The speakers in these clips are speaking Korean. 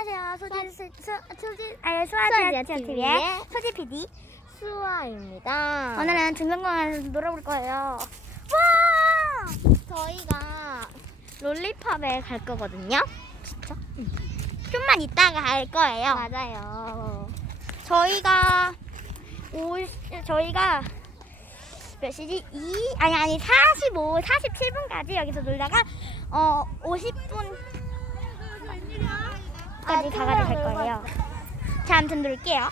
안녕하세요. 소진 수, 수, 소진 아니 수아지아 수아지아 TV의 소지 PD. 수아입니다. 오늘은 중경공원에서 놀아볼 거예요. 와! 저희가 롤리팝에 갈 거거든요. 진짜? 좀만 이따가 갈 거예요. 맞아요. 저희가 오 저희가 몇 시지? 2 아니 아니 45 47분까지 여기서 놀다가 어 50분 까지 아, 가가지고 갈 거예요. 자, 아무튼 놀게요.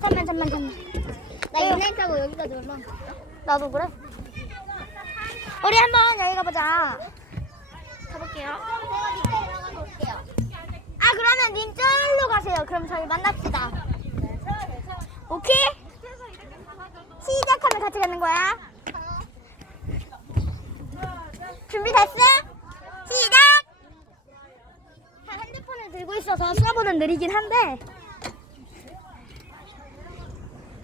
잠만 잠만 잠만. 나 인라인 타고 여기가 놀러. 나도 그래. 우리 한번 여기 가보자. 가볼게요. 제가 밑에 내려가 볼게요. 아 그러면 님 짤로 가세요. 그럼 저희 만납시다. 오케이? 시작하면 같이 가는 거야. 준비됐어? 시작! 들고 있어서 서버는 느리긴 한데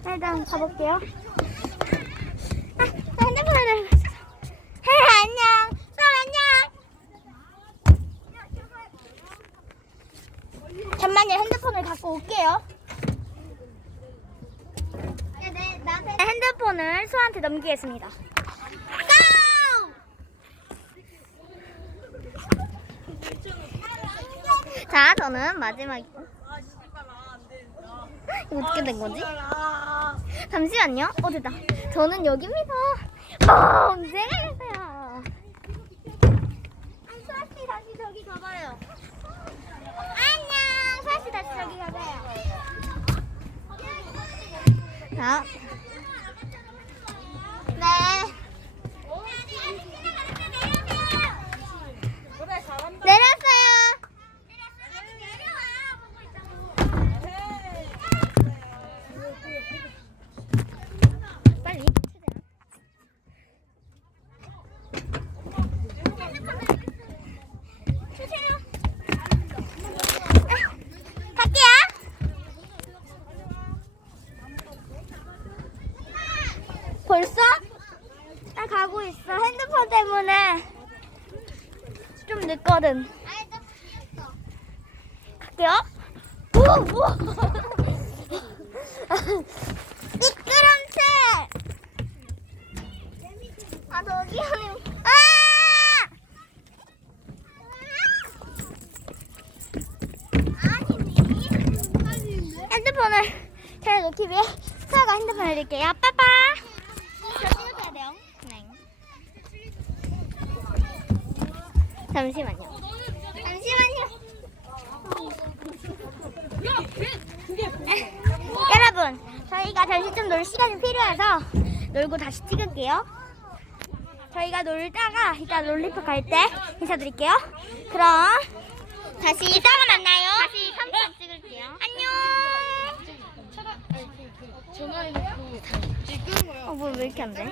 일단 가볼게요. 아, 나 핸드폰을 안녕. 서 안녕. 잠만요 핸드폰을 갖고 올게요. 네, 네, 핸드폰을 소한테 넘기겠습니다. 고! 자, 저는 마지막. 이거 어떻게 된 거지? 잠시만요. 어, 됐다. 저는 여기입니다. 어, 제가 갔어요. 수아씨 다시 저기 가봐요. 안녕. 수아씨 다시 저기 가봐요. 자, 네. 내렸어요. 빨리. 갈게요. 벌써? 나 가고 있어. 핸드폰 때문에 좀 늦거든. 갈게요. 오, 우와. 미끄럼틀. 아, 저기 하면. 아! 핸드폰을 잘 놓기 위해 수아가 핸드폰을 드릴게요. 빠빠. 저 찍어줘야 돼요. 네. 잠시만요. 잠시만요. 여러분, 저희가 잠시 좀 놀 시간이 필요해서 놀고 다시 찍을게요. 저희가 놀다가 이따 롤리팝 갈 때 인사드릴게요. 그럼 다시 이따가 만나요. 다시 3차 찍을게요. 안녕. 전화해놓고 지금 거야. 어, 뭐왜 이렇게 안 돼?